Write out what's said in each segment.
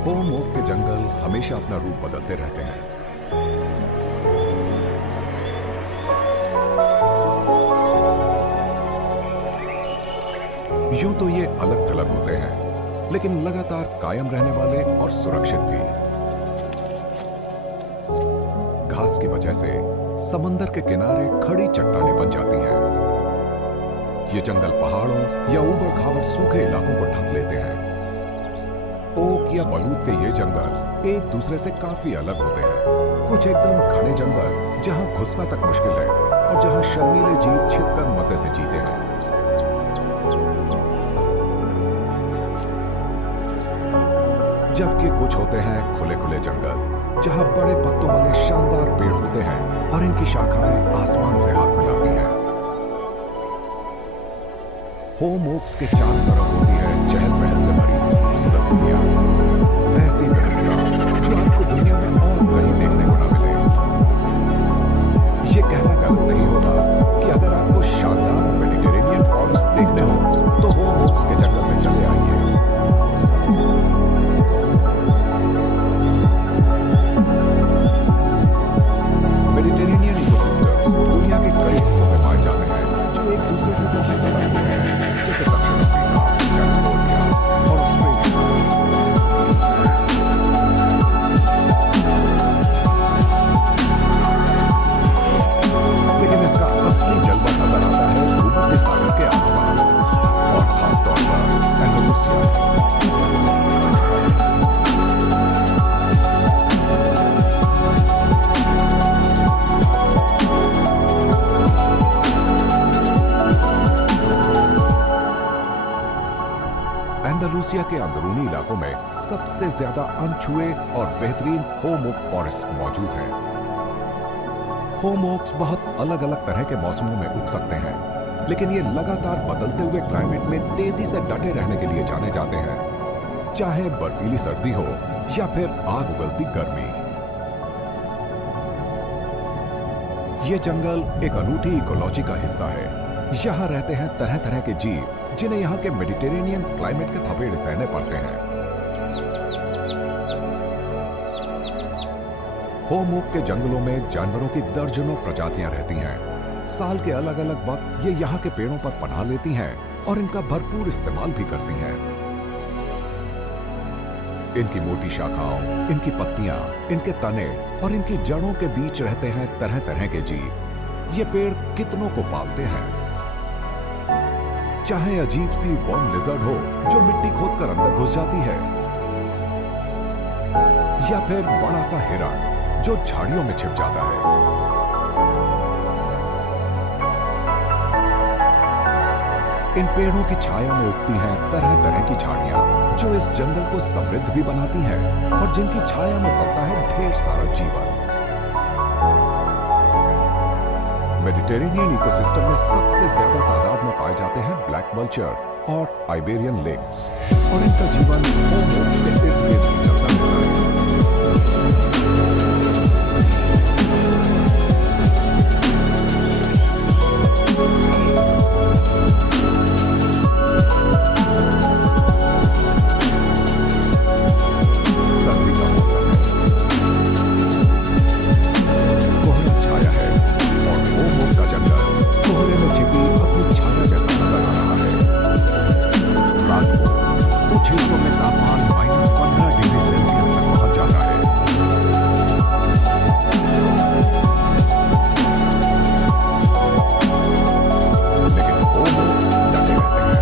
Home okay के जंगल हमेशा अपना रूप बदलते रहते हैं। यूं तो ये अलग थलग होते हैं, लेकिन लगातार कायम रहने वाले और सुरक्षित भी। घास की वजह से समंदर के किनारे खड़ी चट्टानें बन जाती हैं। ये जंगल पहाड़ों या ऊबड़-खाबड़ सूखे इलाकों को ढक लेते हैं। ओक या बलूत के ये जंगल एक दूसरे से काफी अलग होते हैं। कुछ एकदम घने जंगल जहां घुसना तक मुश्किल है और जहां शर्मीले जीव छिपकर मजे से जीते हैं। जबकि कुछ होते हैं खुले खुले जंगल जहां बड़े पत्तों वाले शानदार पेड़ होते हैं और इनकी शाखाएं आसमान से हाथ मिलाती हैं। होम ओक्स के चारों तरफ होती है चहल पहल से भरी खूबसूरत दुनिया। ऐसी प्रकृति जो आपको दुनिया में और कहीं देखने को ना मिले। ये कहना गलत नहीं होगा कि अगर आपको शानदार मेडिटेरेनियन फॉरेस्ट देखने हो तो होम ओक्स के जंगल में चले आइए। मेडिटेरेनियन इकोसिस्टम्स दुनिया के कई हिस्सों में पाए जाते हैं जो एक दूसरे से बहुत अलग होते हैं, जैसे दक्षिण अफ्रीका, कैलिफोर्निया और ऑस्ट्रेलिया। लेकिन इसका असली जलवा नजर आता है भूमध्य सागर के आसपास और खासतौर पर एंडलूसिया। एंडालूसिया के अंदरूनी इलाकों में सबसे ज्यादा अनछुए और बेहतरीन होम ओक फॉरेस्ट मौजूद हैं। होम ओक्स बहुत अलग अलग तरह के मौसमों में उग सकते हैं, लेकिन ये लगातार बदलते हुए क्लाइमेट में तेजी से डटे रहने के लिए जाने जाते हैं, चाहे बर्फीली सर्दी हो या फिर आग उगलती गर्मी। ये जंगल एक अनूठी इकोलॉजी का हिस्सा है। यहाँ रहते हैं तरह तरह के जीव जिन्हें यहाँ के मेडिटेरेनियन क्लाइमेट के थपेड़े सहने पड़ते हैं। होम ओक के जंगलों में जानवरों की दर्जनों प्रजातियां रहती हैं। साल के अलग अलग वक्त ये यहाँ के पेड़ों पर पनाह लेती हैं और इनका भरपूर इस्तेमाल भी करती हैं। इनकी मोटी शाखाओं, इनकी पत्तियां, इनके तने और इनकी जड़ों के बीच रहते हैं तरह तरह के जीव। ये पेड़ कितनों को पालते हैं। चाहे अजीब सी वर्म लिजर्ड हो जो मिट्टी खोदकर अंदर घुस जाती है, या फिर बड़ा सा हिरण जो झाड़ियों में छिप जाता है। इन पेड़ों की छाया में उगती हैं तरह तरह की झाड़ियां जो इस जंगल को समृद्ध भी बनाती हैं और जिनकी छाया में पलता है ढेर सारा जीवन। मेडिटेरेनियन इकोसिस्टम में सबसे ज्यादा तादाद में पाए जाते हैं ब्लैक वल्चर और आइबेरियन लिंक्स, और इनका जीवन होम ओक्स के इर्द गिर्द चलता रहता है। सर्दी का मौसम है, कोहरा छाया है और होम ओक का जंगल कोहरे में छिपी अपनी छाया जैसा नजर आ रहा है। रात को कुछ हिस्सों में तापमान -15 डिग्री सेल्सियस तक पहुंच जाता है। लेकिन होम ओक डटे रहते हैं।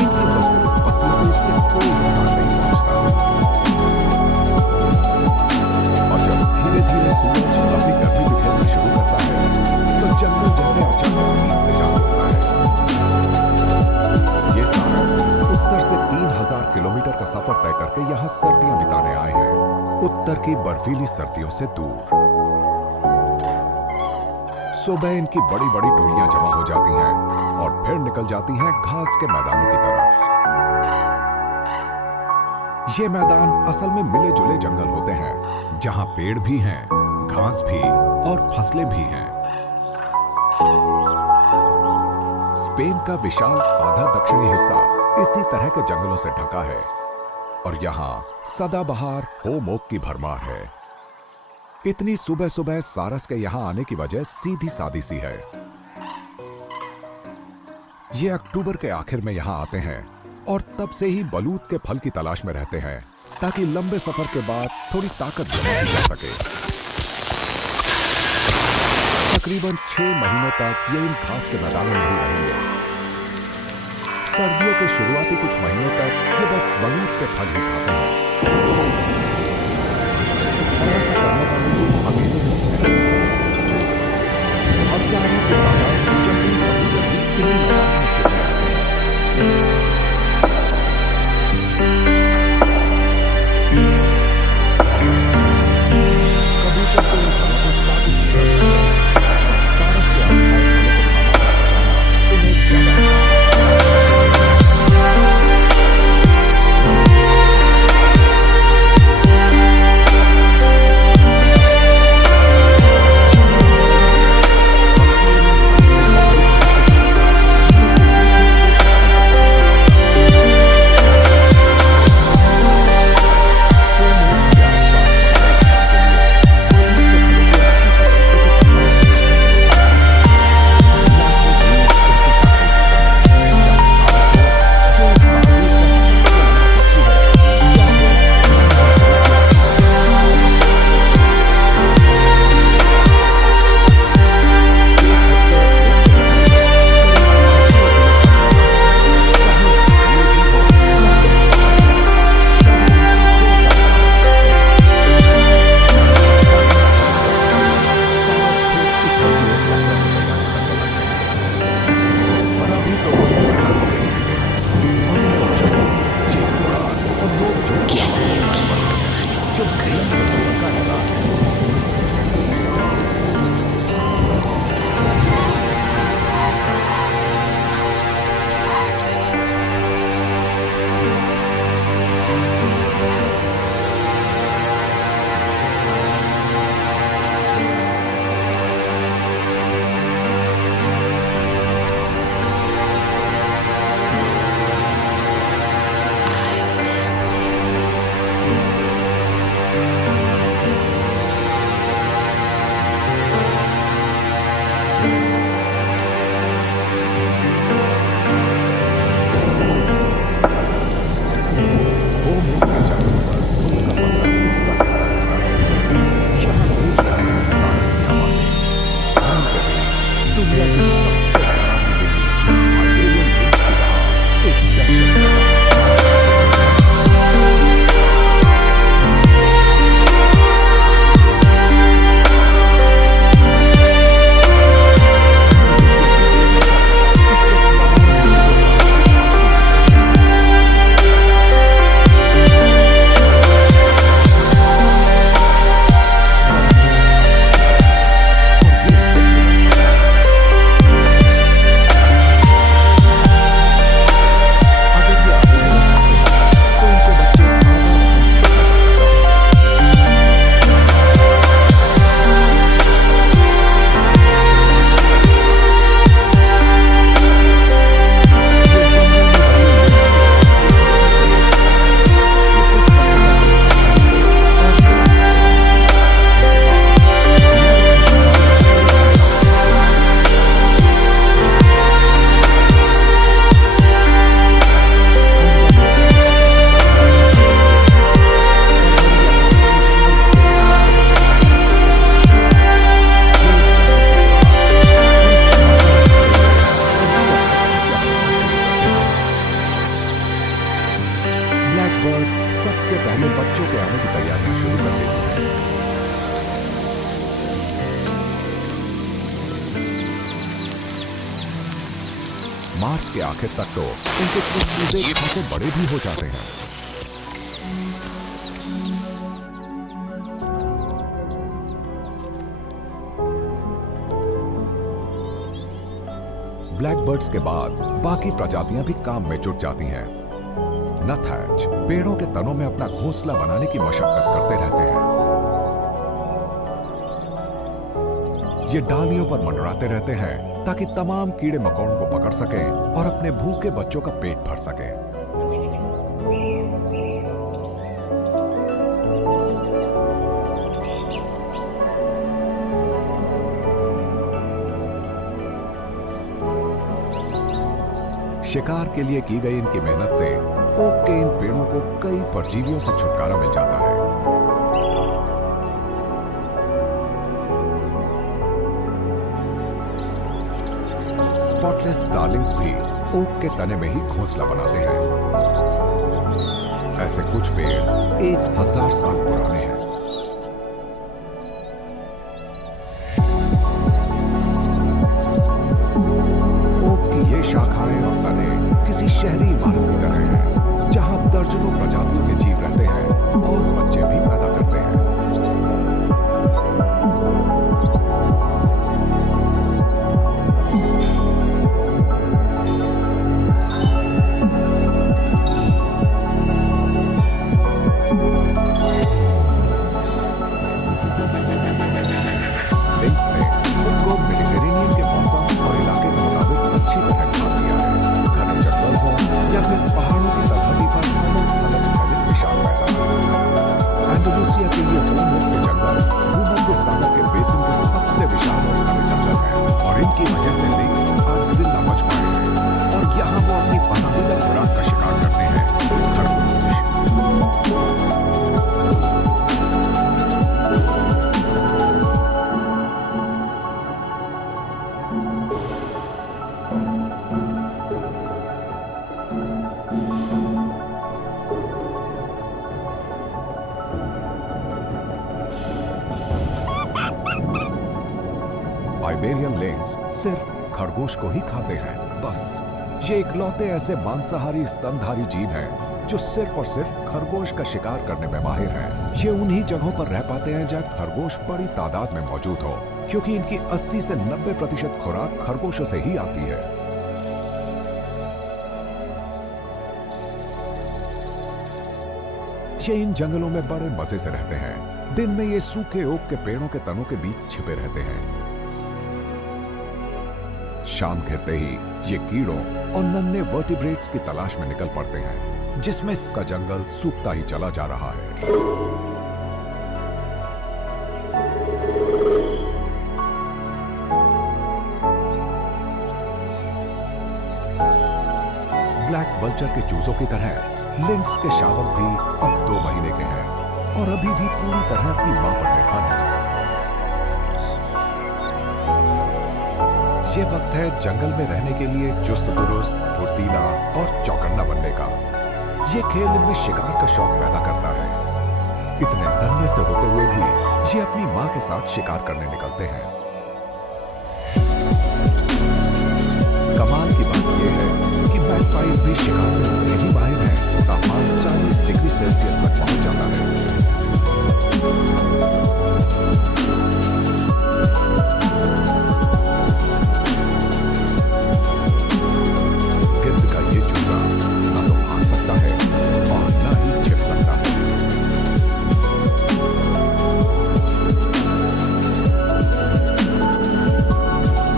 इनकी मजबूत पत्तियों को इससे कोई नुकसान नहीं पहुंचता। और जब धीरे धीरे सूरज अपनी गर्मी बिखेरना शुरू करता है तो जंगल जैसे अचानक नींद से जाग उठता है। ये सारस उत्तर से 3000 किलोमीटर का सफर तय करके यहाँ सर्दियां बिताने आए हैं, उत्तर की बर्फीली सर्दियों से दूर। सुबह इनकी बड़ी बड़ी टोलियां जमा हो जाती हैं और फिर निकल जाती हैं घास के मैदानों की तरफ। ये मैदान असल में मिले जुले जंगल होते हैं जहां पेड़ भी हैं, घास भी और फसलें भी हैं। स्पेन का विशाल आधा दक्षिणी हिस्सा इसी तरह के जंगलों से ढका है और यहाँ सदाबहार होम ओक की भरमार है। इतनी सुबह सुबह सारस के यहाँ आने की वजह सीधी सादी सी है। ये अक्टूबर के आखिर में यहाँ आते हैं और तब से ही बलूत के फल की तलाश में रहते हैं ताकि लंबे सफर के बाद थोड़ी ताकत जमा की जा सके। तकरीबन 6 महीनों तक ये इन घास के मैदानों में ही रहेंगे। सर्दियों के शुरुआती कुछ महीनों तक ये बस बलूत के फल ही खाते हैं। ऐसा करने वाले ये अकेले नहीं हैं। हजारों की तादाद में जंगली कबूतर भी इन्हीं मैदानों में चुप रहते हैं। कबूतर को इन फलों को साबित किया जाता है। सारस के आसपास फलों को खाना इन्हें ज्यादा सबसे पहले बच्चों के आने की तैयारियां शुरू कर देती है। मार्च के आखिर तक तो इनके कुछ चूजे खासे बड़े भी हो जाते हैं। ब्लैकबर्ड्स के बाद बाकी प्रजातियां भी काम में जुट जाती हैं। नटहैच पेड़ों के तनों में अपना घोंसला बनाने की मशक्कत करते रहते हैं। ये डालियों पर मंडराते रहते हैं ताकि तमाम कीड़े मकोड़ों को पकड़ सकें और अपने भूखे बच्चों का पेट भर सकें। शिकार के लिए की गई इनकी मेहनत से ओक के इन पेड़ों को कई परजीवियों से छुटकारा मिल जाता है। स्पॉटलेस स्टार्लिंग्स भी ओक के तने में ही घोंसला बनाते हैं। ऐसे कुछ पेड़ 1000 साल पुराने हैं। ओक की ये शाखाएं और तने किसी शहरी इमारत की तरह हैं, जहां दर्जनों प्रजातियों के जीव रहते हैं और बच्चे भी पैदा करते हैं। लिंक्स ने खुद को मेडिटेरेनियन के मौसम और इलाके के मुताबिक अच्छी तरह ढाल दिया है। घने जंगल हो या फिर पहाड़ों की तलहटी पर अलग अलग फैलित विशाल मैदान। एंडोनेशिया के लिए होमवुड के जंगल भूमध्य सागर के बेसिन के सबसे विशाल और घने जंगल हैं और इनकी वजह से लिंक्स आज जिंदा बच पाए हैं और यहाँ वो अपनी पसंदीदा खुराक का शिकार करते हैं, खरगोश। आइबेरियन लिंक्स सिर्फ खरगोश को ही खाते हैं, बस। ये इकलौते ऐसे मांसाहारी स्तनधारी जीव हैं जो सिर्फ और सिर्फ खरगोश का शिकार करने में माहिर हैं। ये उन्हीं जगहों पर रह पाते हैं जहां खरगोश बड़ी तादाद में मौजूद हो, क्योंकि इनकी 80 से 90% खुराक खरगोशों से ही आती है। ये इन जंगलों में बड़े मजे से रहते हैं। दिन में ये सूखे ओक के पेड़ों के तनों के बीच छिपे रहते हैं। शाम घिरते ही ये कीड़ों और नन्हे वर्टिब्रेट्स की तलाश में निकल पड़ते हैं, जिसमें इसका जंगल सूखता ही चला जा रहा है। ब्लैक वल्चर के चूजों की तरह लिंक्स के शावक भी अब 2 महीने के हैं और अभी भी पूरी तरह अपनी मां पर निर्भर हैं। ये वक्त है जंगल में रहने के लिए चुस्त दुरुस्त, फुर्तीला और चौकन्ना बनने का। ये खेल इनमें शिकार का शौक पैदा करता है। इतने नन्हे से होते हुए भी ये अपनी मां के साथ शिकार करने निकलते हैं। कमाल की बात यह है कि मैगपाइज भी शिकार में उतने ही माहिर हैं। तापमान 40 डिग्री सेल्सियस तक पहुंच जाता है। गिद्ध का ये चूजा ना तो भाग सकता है और ना ही छिप सकता है।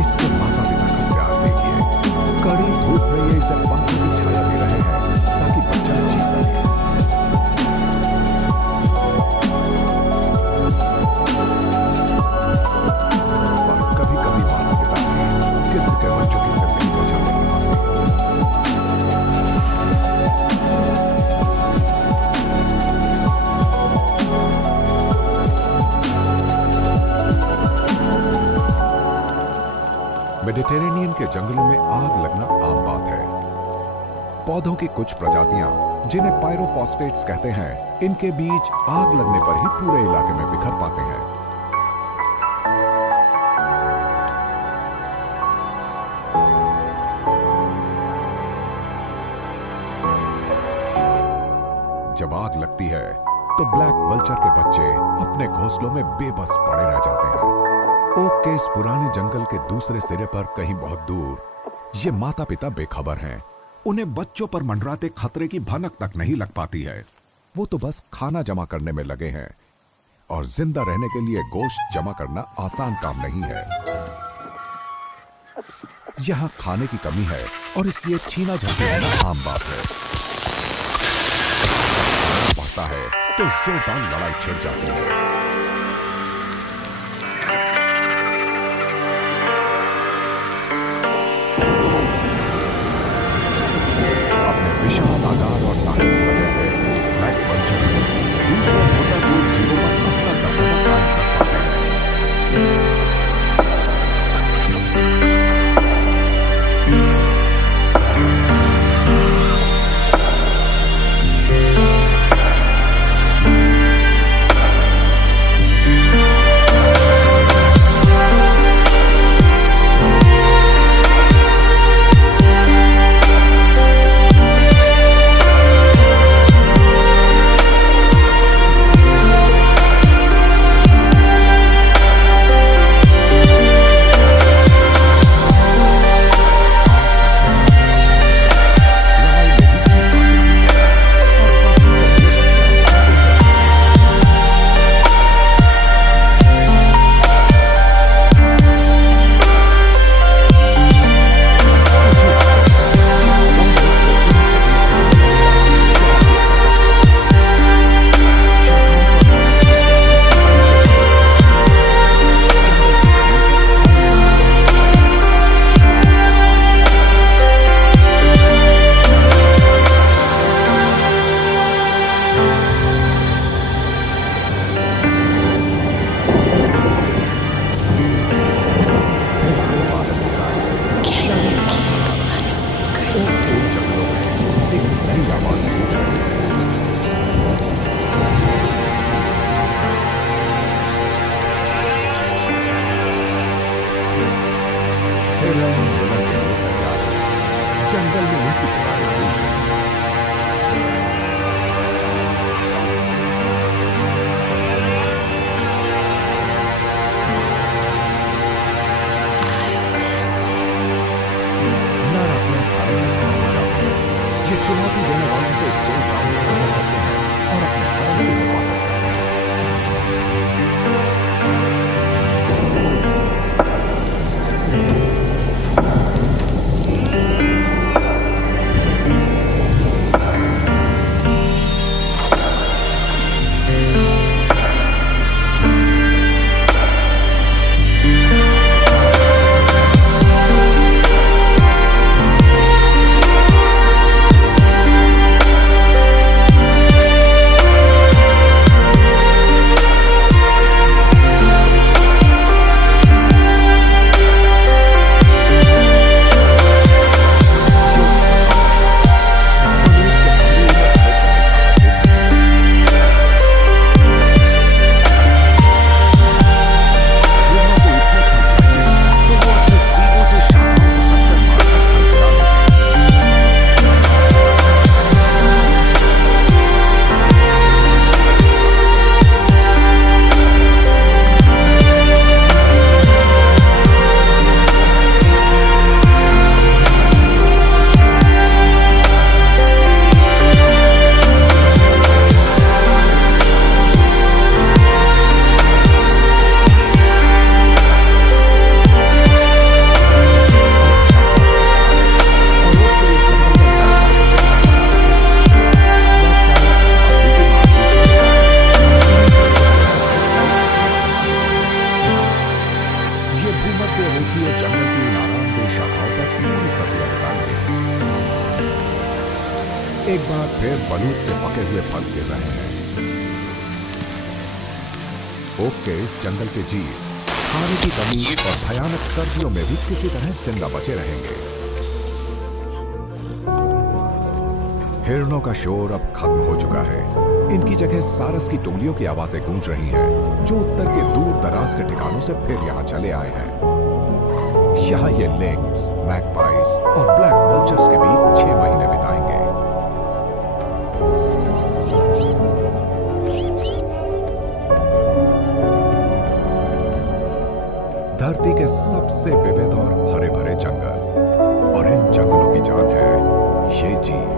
इसके माता पिता का प्यार देखिए। कड़ी धूप में ये इसे पंखों की छाया दे रहे हैं ताकि बच्चा जी सके। पर कभी कभी माता पिता भी गिद्ध के बच्चों की जिंदगी बचाने की मांगते हैं। मेडिटेरेनियन के जंगलों में आग लगना आम बात है। पौधों की कुछ प्रजातियां, जिन्हें पायरोफॉस्फेट्स कहते हैं, इनके बीज आग लगने पर ही पूरे इलाके में बिखर पाते हैं। जब आग लगती है तो ब्लैक वल्चर के बच्चे अपने घोंसलों में बेबस पड़े रह जाते हैं। ओक के इस पुराने जंगल के दूसरे सिरे पर कहीं बहुत दूर ये माता पिता बेखबर हैं। उन्हें बच्चों पर मंडराते खतरे की भनक तक नहीं लग पाती है। वो तो बस खाना जमा करने में लगे हैं और जिंदा रहने के लिए गोश्त जमा करना आसान काम नहीं है। यहाँ खाने की कमी है और इसलिए छीना झपटी आम बात है। बढ़ता है तो जोरदार लड़ाई छिड़ जाती है। जंगल में उनकी पुकारें गूंज रही हैं। नर अपने खाने में छुपाने जाते हैं। ये चुनौती देने वालों से 100 काम करने लगते हैं और अपने फल को पा सकते हैं। एक बार फिर बलूत के पके हुए फल गिर रहे हैं। ओक के इस जंगल के जीव खाने की कमी और भयानक सर्दियों में भी किसी तरह जिंदा बचे रहेंगे। हिरणों का शोर अब खत्म हो चुका है। इनकी जगह सारस की टोलियों की आवाजें गूंज रही हैं, जो उत्तर के दूर दराज के ठिकानों से फिर यहां चले आए हैं। यहां ये लिंक्स, मैगपाइस और ब्लैक वल्चर्स के बीच 6 महीने बिताएंगे। धरती के सबसे विविध और हरे भरे जंगल, और इन जंगलों की जान है ये जीव।